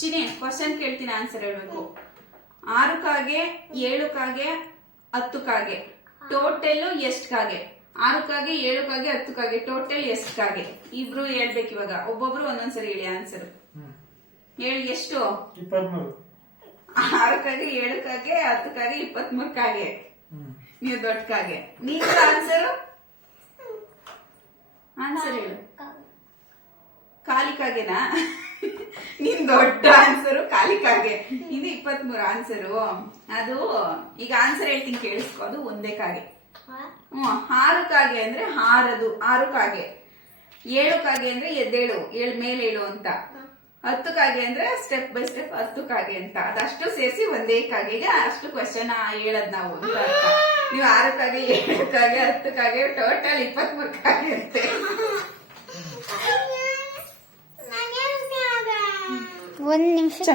Chini question ಕೇಳ್ತೀನಿ answer ಹೇಳ್ಬೇಕು ಆರು ಕಾಗೆ ಏಳು ಕಾಗೆ ಹತ್ತು ಕಾಗೆ. ಟೋಟಲ್ ಎಷ್ಟು ಕಾಗೆ? ಆರು ಕಾಗೆ ಏಳು ಕಾಗೆ ಹತ್ತು ಕಾಗೆ. ಟೋಟಲ್ ಎಷ್ಟು ಕಾಗೆ? ಇಬ್ರು ಹೇಳ್ಬೇಕು ಇವಾಗ. ಒಬ್ಬೊಬ್ರು ಒಂದೊಂದ್ಸರಿ ಹೇಳಿ ಆನ್ಸರ್ ಹೇಳಿ ಎಷ್ಟು? ಆರು ಕಾಗೆ ಏಳು ಕಾಗೆ ಹತ್ತು ಕಾಗೆ ಇಪ್ಪತ್ಮೂರು ಕಾಗೆ. ನೀವು ದೊಡ್ಡ ಕಾಗೆ. ನೀವು ಆನ್ಸರ್ ಆನ್ಸರ್ ಹೇಳು. ಕಾಲಿಕಾಗೆನಾ ದೊಡ್ಡ ಆನ್ಸರ್ ಕಾಲಿಕಾಗೆ ಇದು ಇಪ್ಪತ್ಮೂರು ಆನ್ಸರು ಅದು ಈಗ ಆನ್ಸರ್ ಹೇಳ್ತೀನಿ ಕೇಳಿಸ್ಕೋದು ಒಂದೇ ಕಾಗೆ. ಹ್ಮ್, ಆರು ಕಾಗೆ ಅಂದ್ರೆ ಹಾರದು ಆರು ಕಾಗೆ. ಏಳು ಕಾಗೆ ಅಂದ್ರೆ ಎದ್ದೇಳು, ಏಳು ಮೇಲೇಳು ಅಂತ. ಹತ್ತು ಕಾಗೆ ಅಂದ್ರೆ ಸ್ಟೆಪ್ ಬೈ ಸ್ಟೆಪ್ ಹತ್ತು ಕಾಗೆ ಅಂತ. ಅದಷ್ಟು ಸೇರಿಸಿ ಒಂದೇ ಕಾಗೆಗೆ ಅಷ್ಟು ಕ್ವಶನ್ ಹೇಳದ್ ನಾವು ಅಂತ ನೀವು ಆರು ಕಾಗೆ, ಏಳು ಕಾಗೆ, ಹತ್ತು ಕಾಗೆ ಟೋಟಲ್ ಇಪ್ಪತ್ಮೂರು ಕಾಗೆ ಅಂತೆ. ಒಂದ್ ನಿಮಿಷ.